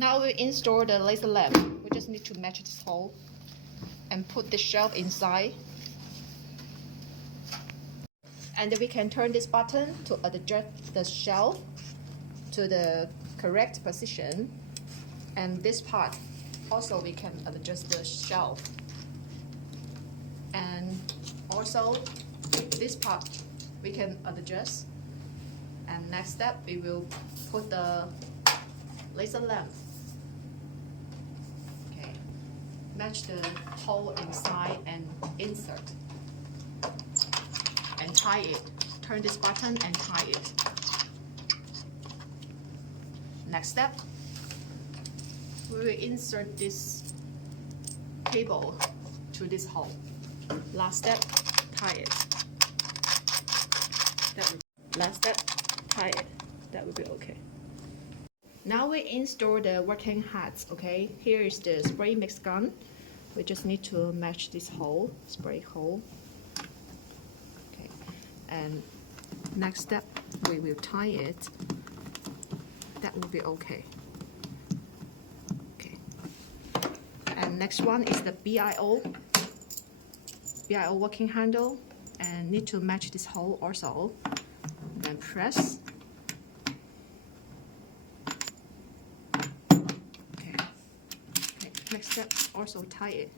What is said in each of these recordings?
Now we install the laser lamp. We just need to match this hole and put the shelf inside. And then we can turn this button to adjust the shelf to the correct position. And this part also we can adjust the shelf. And also this part we can adjust. And next step, we will put the laser lamp. Okay, match the hole inside and insert. And tie it. Turn this button and tie it. Next step, we will insert this cable to this hole. Last step, tie it. Last step, tie it. That will be okay. Now we install the working hats. Okay, here is the spray mix gun. We just need to match this hole, spray hole. Okay, and next step, we will tie it. That will be okay. Okay, and next one is the BIO working handle, and need to match this hole also. Then press. Okay. Next step, also tie it.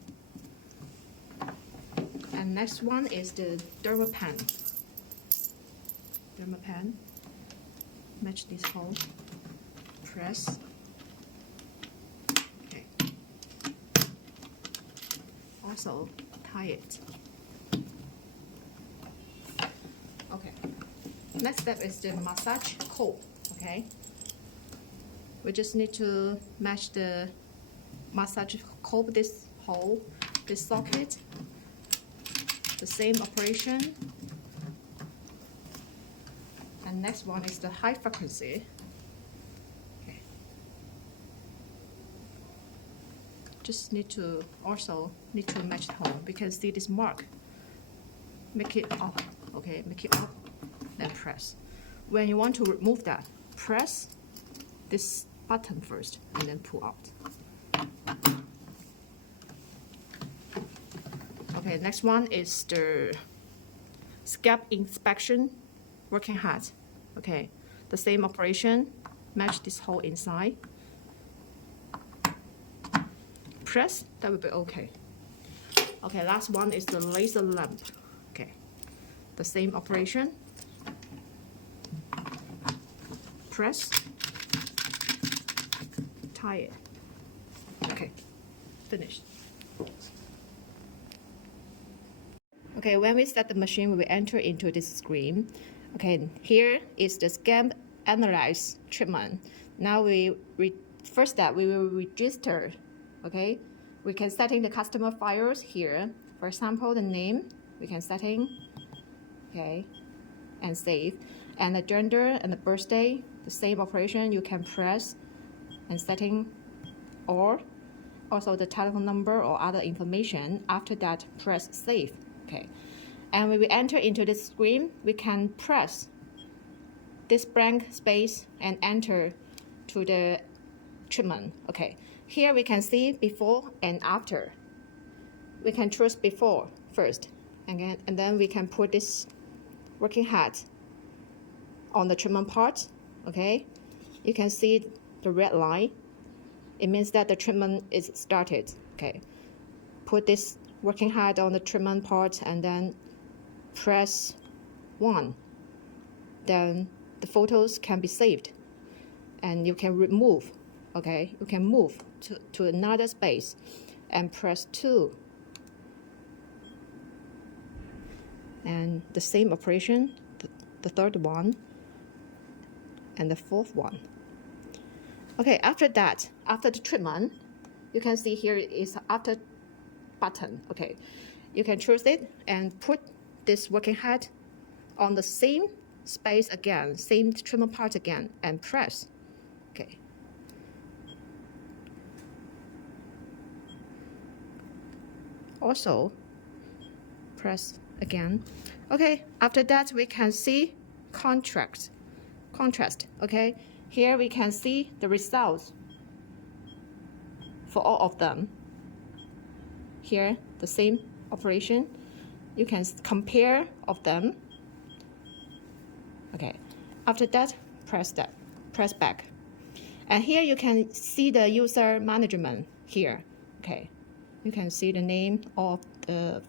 And next one is the derma pen. Match this hole. Press. Okay. Also tie it. Okay. Next step is the massage cup. Okay. We just need to match the massage cup, this hole, this socket. The same operation. And next one is the high frequency. Okay. Just need to match the hole. We can see this mark. Make it up. Okay, make it up. Then press. When you want to remove that, press this button first and then pull out. Okay, next one is the scalp inspection working hat. Okay, the same operation, match this hole inside. Press, that will be okay. Okay, last one is the laser lamp. Okay, the same operation. Press, tie it. Okay, finished. Okay, when we start the machine, we will enter into this screen. Okay, here is the scalp analyze treatment. Now first step, we will register. Okay, we can setting the customer files here. For example, the name, we can setting, okay, and save. And the gender and the birthday, the same operation, you can press and setting, or also the telephone number or other information. After that, press save. Okay, and when we enter into this screen, we can press this blank space and enter to the treatment. Okay, here we can see before and after. We can choose before first, and then we can put this working hat on the treatment part. Okay, you can see the red line. It means that the treatment is started. Okay, put this working hat on the treatment part and then press 1. Then the photos can be saved and you can remove. Okay, you can move to another space and press 2. And the same operation, the third one and the fourth one. Okay, after that, after the treatment, you can see here is after button. Okay, you can choose it and put this working hat on the same space again, same treatment part again, and press. Okay. Also, press again. Okay, after that we can see contrast. Okay, here we can see the results for all of them. Here, the same operation. You can compare of them. Okay, after that, press back. And here you can see the user management here. Okay, you can see the name of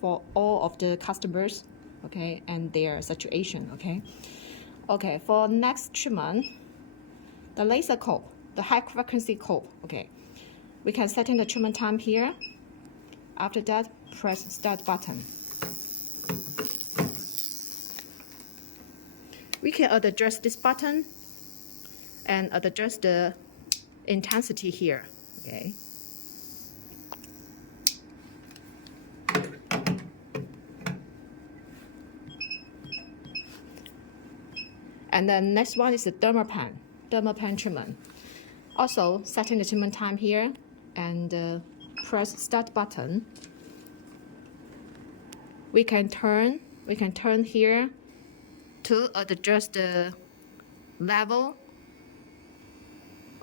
for all of the customers, okay, and their situation, okay. Okay, for next treatment, the laser comb, the high frequency comb, okay. We can set in the treatment time here. After that, press start button. We can adjust this button and adjust the intensity here, okay. And then next one is the dermapen treatment. Also, setting the treatment time here and press start button. We can turn here to adjust the level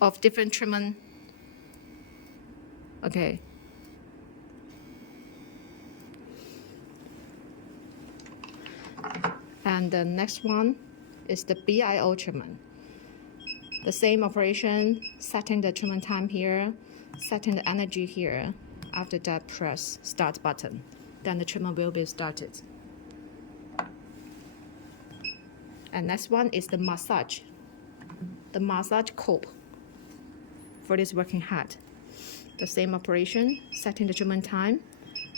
of different treatment. Okay. And the next one is the BIO treatment. The same operation, setting the treatment time here, setting the energy here. After that, press start button. Then the treatment will be started. And next one is the massage comb for this working head. The same operation, setting the treatment time,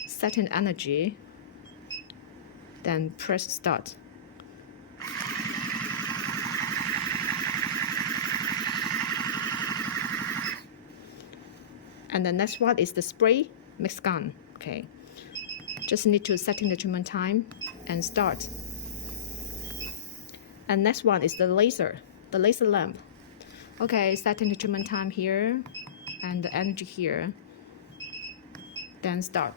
setting the energy, then press start. And the next one is the spray mix gun. Okay, just need to setting the treatment time and start. And next one is the laser lamp. Okay, setting the treatment time here and the energy here, then start.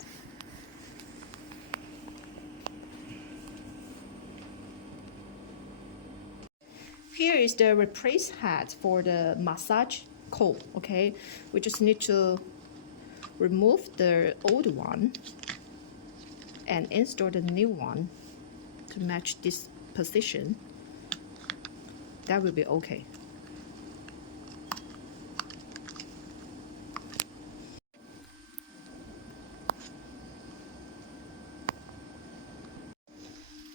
Here is the replace head for the massage comb. Okay, we just need to remove the old one and install the new one to match this position. That will be okay.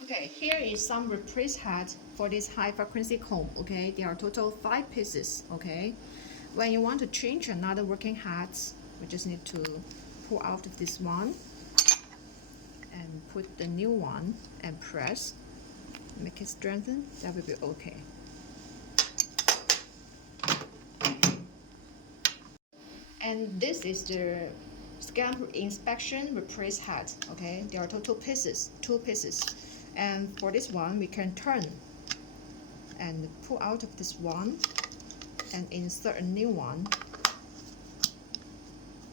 Okay, here is some replace head for this high frequency comb. Okay, there are total 5 pieces. Okay, when you want to change another working head, we just need to pull out of this one and put the new one and press, make it strengthen. That will be okay. And this is the scalp inspection replace head. Okay, there are total pieces, 2 pieces. And for this one, we can turn and pull out of this one and insert a new one.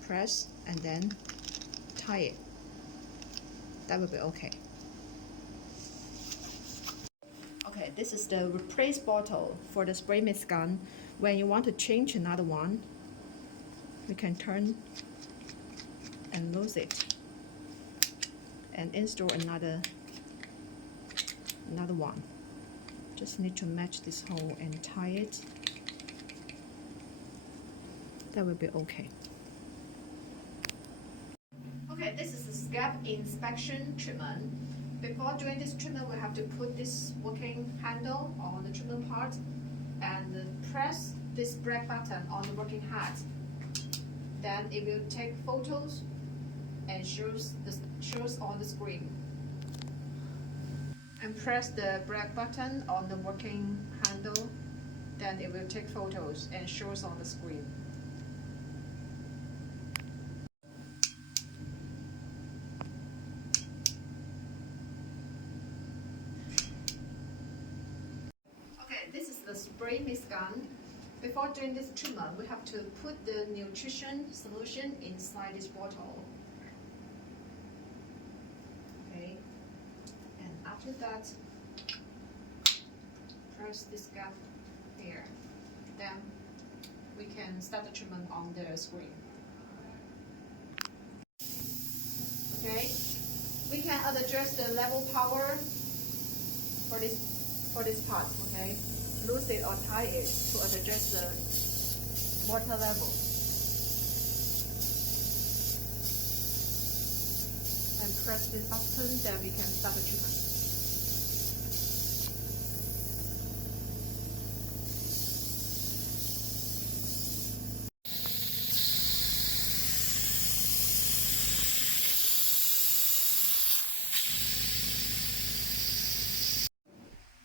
Press and then tie it. That will be okay. Okay, this is the replace bottle for the spray mist gun. When you want to change another one, we can turn and lose it and install another one. Just need to match this hole and tie it. That will be okay. Okay, this is the scalp inspection treatment. Before doing this treatment, we have to put this working handle on the treatment part and press this black button on the working head. Then it will take photos and shows on the screen. And press the black button on the working handle, then it will take photos and shows on the screen. Okay, this is the spray mist gun. Before doing this treatment, we have to put the nutrition solution inside this bottle. Okay, and after that, press this gap here. Then we can start the treatment on the screen. Okay, we can adjust the level power for this part. Okay, loose it or tie it to adjust the water level. And press this button, then we can start the treatment.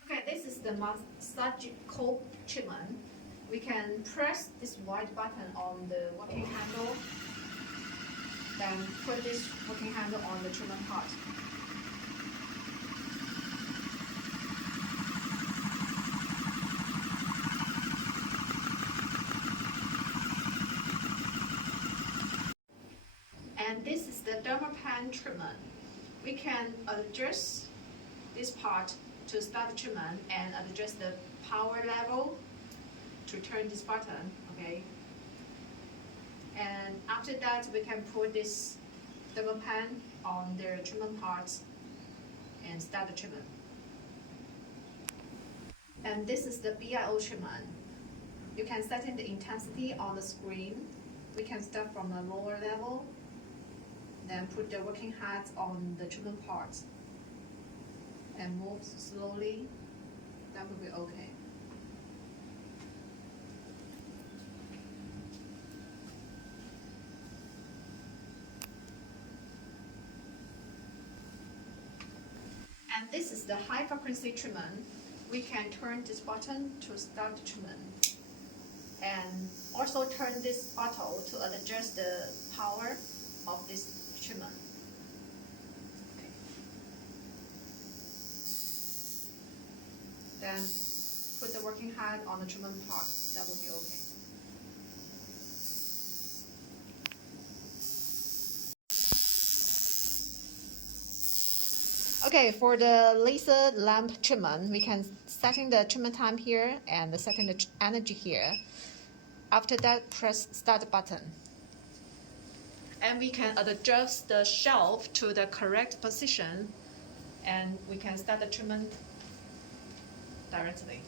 Okay, this is the massage cold treatment. We can press this white button on the working handle, then put this working handle on the treatment part. And this is the dermapen treatment. We can adjust this part to start the treatment and adjust the power level to turn this button, okay? And after that, we can put this dermapen on the treatment parts and start the treatment. And this is the BIO treatment. You can set in the intensity on the screen. We can start from a lower level, then put the working hat on the treatment parts and move slowly. That will be okay. And this is the high frequency treatment. We can turn this button to start the treatment and also turn this bottle to adjust the power of this treatment. Okay. Then put the working hat on the treatment part. That will be okay. Okay, for the laser lamp treatment, we can setting the treatment time here and setting the energy here. After that, press start button. And we can adjust the shelf to the correct position and we can start the treatment directly.